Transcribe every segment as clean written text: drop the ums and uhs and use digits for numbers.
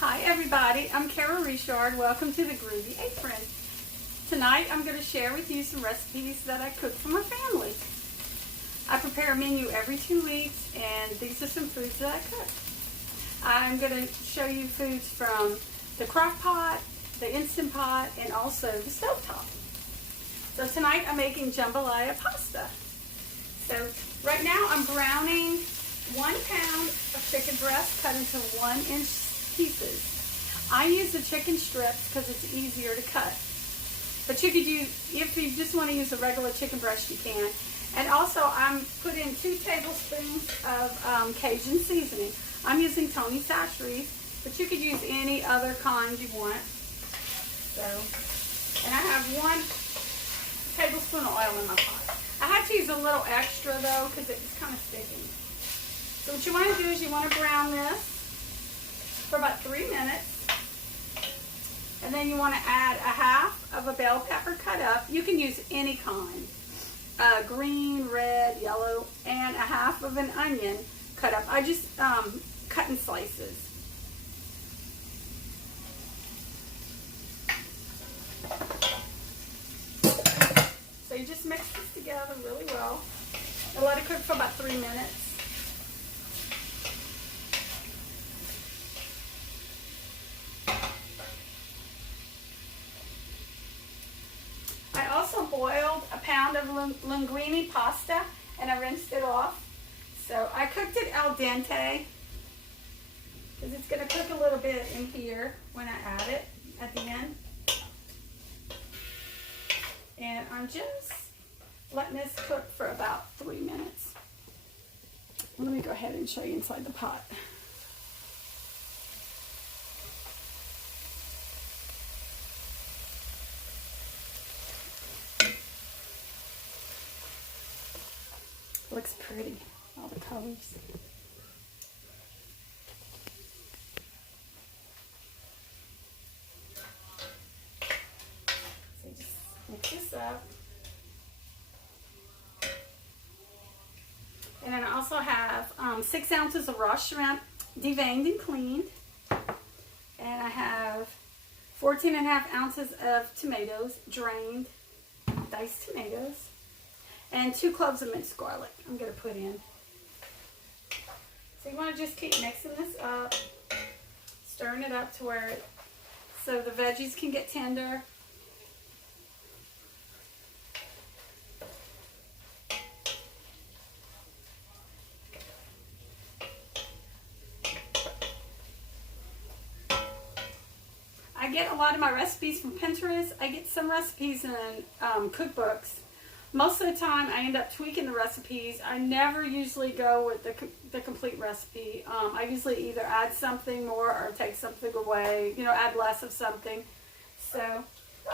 Hi everybody, I'm Kara Richard. Welcome to the Groovy Apron. Tonight I'm going to share with you some recipes that I cook for my family. I prepare a menu every 2 weeks and these are some foods that I cook. I'm going to show you foods from the crock pot, the Instant Pot, and also the stovetop. So tonight I'm making jambalaya pasta. So right now I'm browning 1 pound of chicken breast cut into 1-inch pieces. I use the chicken strips because it's easier to cut. But you could use, if you just want to use a regular chicken breast, you can. And also I'm put in 2 tablespoons of Cajun seasoning. I'm using Tony Chachere's, but you could use any other kind you want. So, and I have 1 tablespoon of oil in my pot. I had to use a little extra though because it was kind of sticky. So what you want to do is you want to brown this for about 3 minutes, and then you want to add a half of a bell pepper cut up. You can use any kind, green, red, yellow, and a half of an onion cut up. I just cut in slices. So you just mix this together really well and let it cook for about 3 minutes. I also boiled a pound of linguine pasta and I rinsed it off. So I cooked it al dente because it's going to cook a little bit in here when I add it at the end. And I'm just letting this cook for about 3 minutes. Let me go ahead and show you inside the pot. Looks pretty, all the colors. So just mix this up. And then I also have 6 ounces of raw shrimp, deveined and cleaned. And I have 14.5 ounces of tomatoes, drained, diced tomatoes. And 2 cloves of minced garlic I'm going to put in. So you want to just keep mixing this up, stirring it up to where so the veggies can get tender. I get a lot of my recipes from Pinterest. I get some recipes in cookbooks. Most of the time, I end up tweaking the recipes. I never usually go with the complete recipe. I usually either add something more or take something away, add less of something. So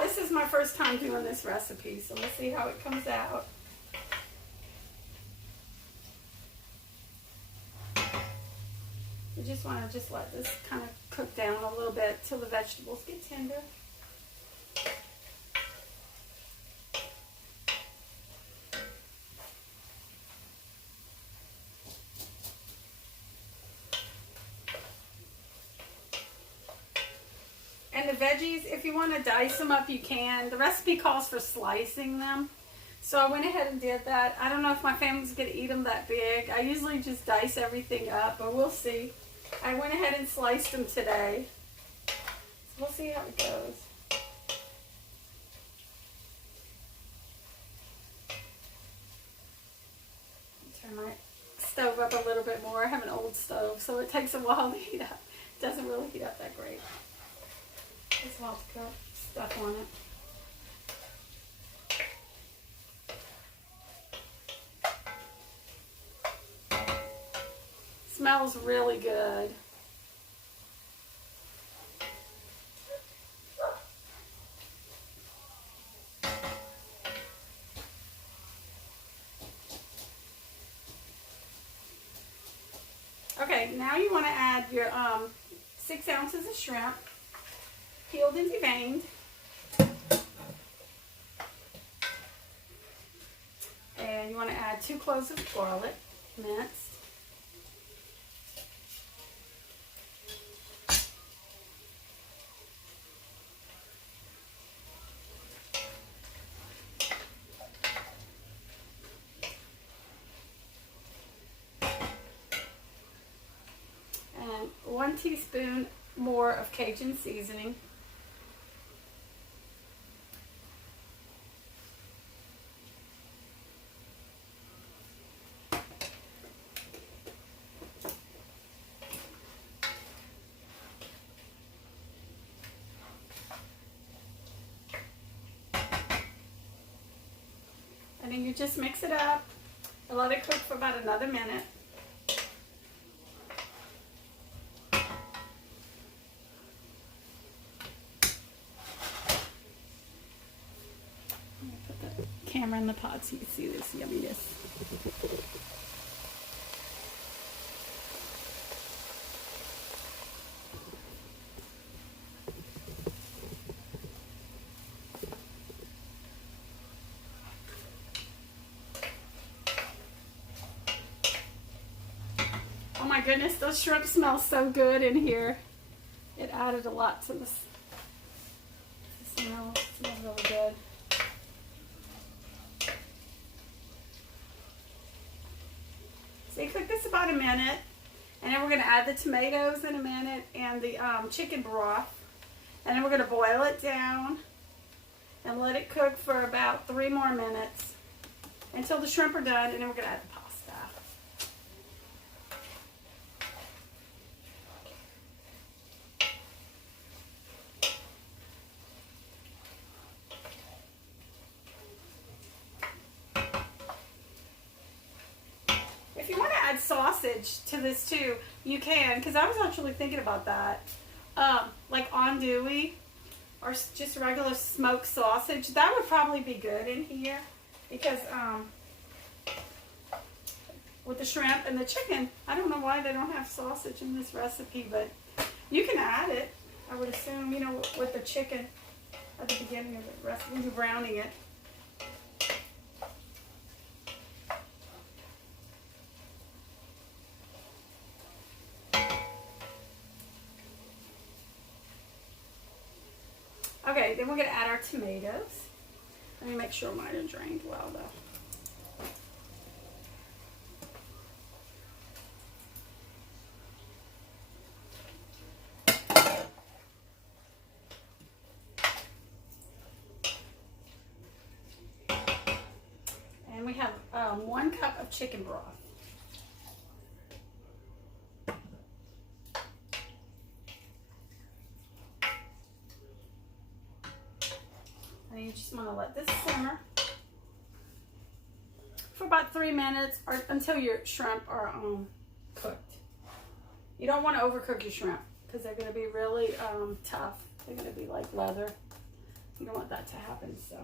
this is my first time doing this recipe, so let's see how it comes out. You just want to just let this kind of cook down a little bit till the vegetables get tender. And the veggies, if you want to dice them up, you can. The recipe calls for slicing them. So I went ahead and did that. I don't know if my family's going to eat them that big. I usually just dice everything up, but we'll see. I went ahead and sliced them today. So we'll see how it goes. Turn my stove up a little bit more. I have an old stove, so it takes a while to heat up. It doesn't really heat up that great. There's a lot of stuff on it. Smells really good. Okay, now you want to add your 6 ounces of shrimp, peeled and deveined. And you want to add 2 cloves of garlic, minced. and 1 teaspoon more of Cajun seasoning. And then you just mix it up and let it cook for about another minute. Put the camera in the pot so you can see this yumminess. Oh my goodness, those shrimp smell so good in here. It added a lot to the smell. It smells really good. So you cook this about a minute, and then we're going to add the tomatoes in a minute and the chicken broth. And then we're going to boil it down and let it cook for about 3 more minutes until the shrimp are done, and then we're going to add the pasta. If you want to add sausage to this too, you can, because I was actually thinking about that. Like andouille or just regular smoked sausage, that would probably be good in here, because with the shrimp and the chicken, I don't know why they don't have sausage in this recipe, but you can add it, I would assume, you know, with the chicken at the beginning of the recipe when you're browning it. Okay, then we're going to add our tomatoes. Let me make sure mine are drained well, though. And we have 1 cup of chicken broth. And you just want to let this simmer for about 3 minutes, or until your shrimp are cooked. You don't want to overcook your shrimp because they're going to be really tough. They're going to be like leather. You don't want that to happen, so.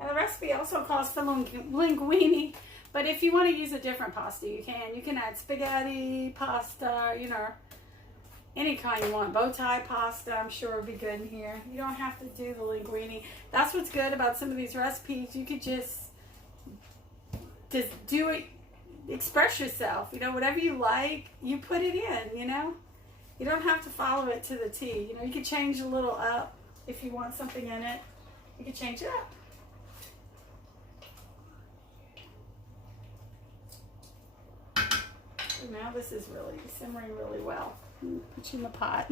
And the recipe also calls for linguine, but if you want to use a different pasta, you can. You can add spaghetti, pasta, you know, any kind you want. Bow tie pasta, I'm sure would be good in here. You don't have to do the linguine. That's what's good about some of these recipes. You could just do it, express yourself. You know, whatever you like, you put it in, you know. You don't have to follow it to the T. You know, you could change a little up if you want something in it. You could change it up. Now this is really simmering really well. Put you in the pot.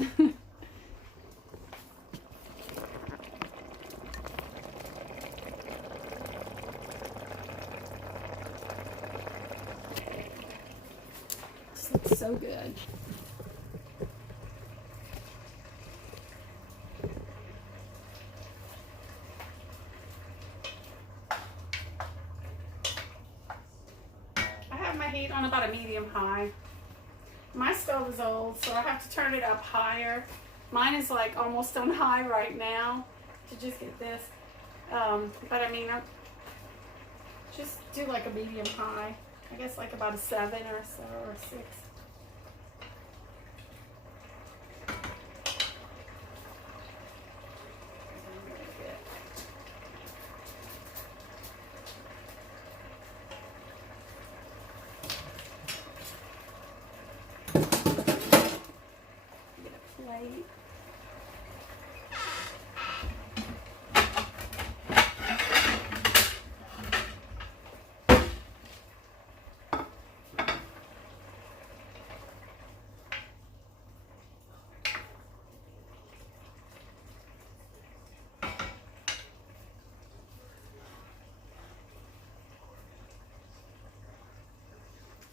This looks so good. Heat on about a medium high. My stove is old, so I have to turn it up higher. Mine is like almost on high right now to just get this. But I mean, just do like a medium high. I guess like about a 7 or so, or 6. heat.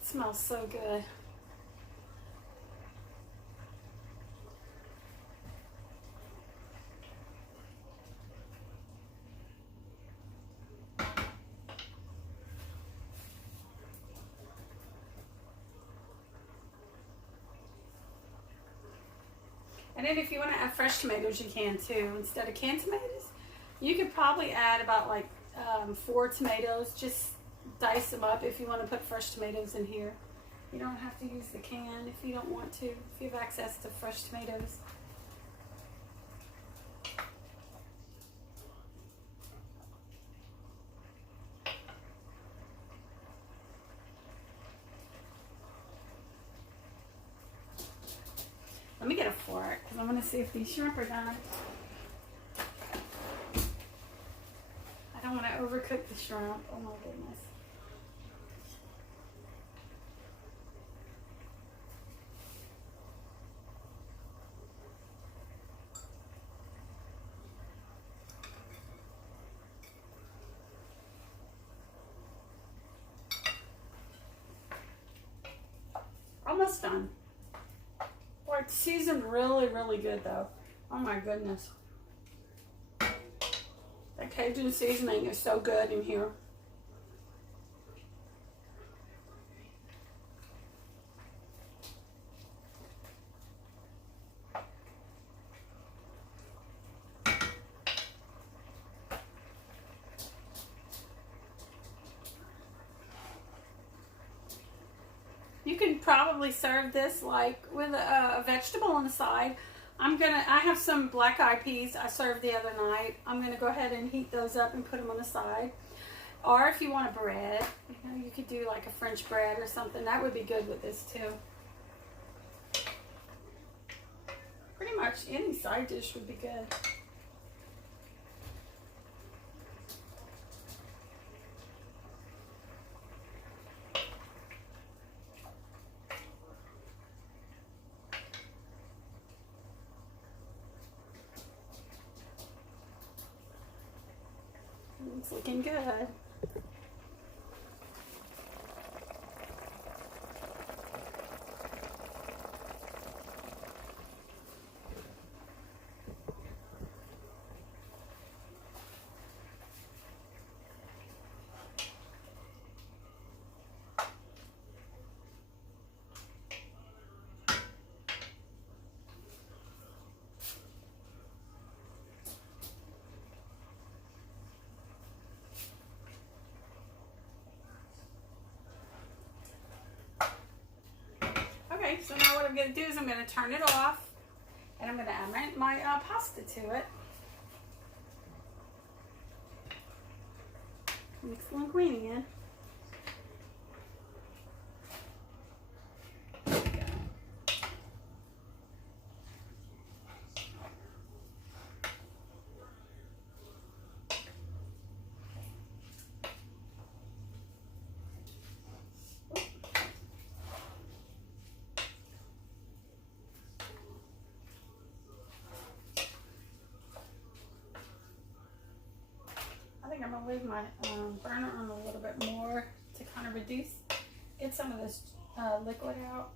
It smells so good. And then if you want to add fresh tomatoes, you can too. Instead of canned tomatoes, you could probably add about like 4 tomatoes. Just dice them up if you want to put fresh tomatoes in here. You don't have to use the can if you don't want to, if you have access to fresh tomatoes. Let me get a fork because I'm going to see if these shrimp are done. I don't want to overcook the shrimp. Oh my goodness. Almost done. Boy, it's seasoned really, really good though. Oh my goodness. That Cajun seasoning is so good in here. You can probably serve this like with a vegetable on the side. I have some black eyed peas I served the other night. I'm gonna go ahead and heat those up and put them on the side. Or if you want a bread, you could do like a French bread or something. That would be good with this too. Pretty much any side dish would be good. It's looking good. Okay, so now what I'm going to do is I'm going to turn it off and I'm going to add my pasta to it. Mix the linguine in. I'm going to leave my burner on a little bit more to kind of get some of this liquid out.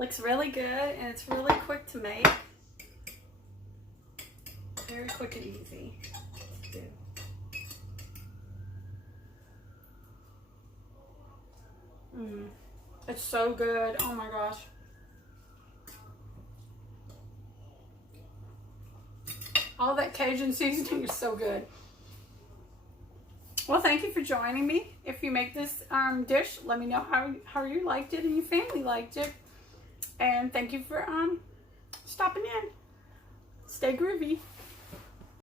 Looks really good, and it's really quick to make. Very quick and easy to do. It's so good. Oh my gosh. All that Cajun seasoning is so good. Well, thank you for joining me. If you make this dish, let me know how you liked it and your family liked it. And thank you for stopping in. Stay groovy.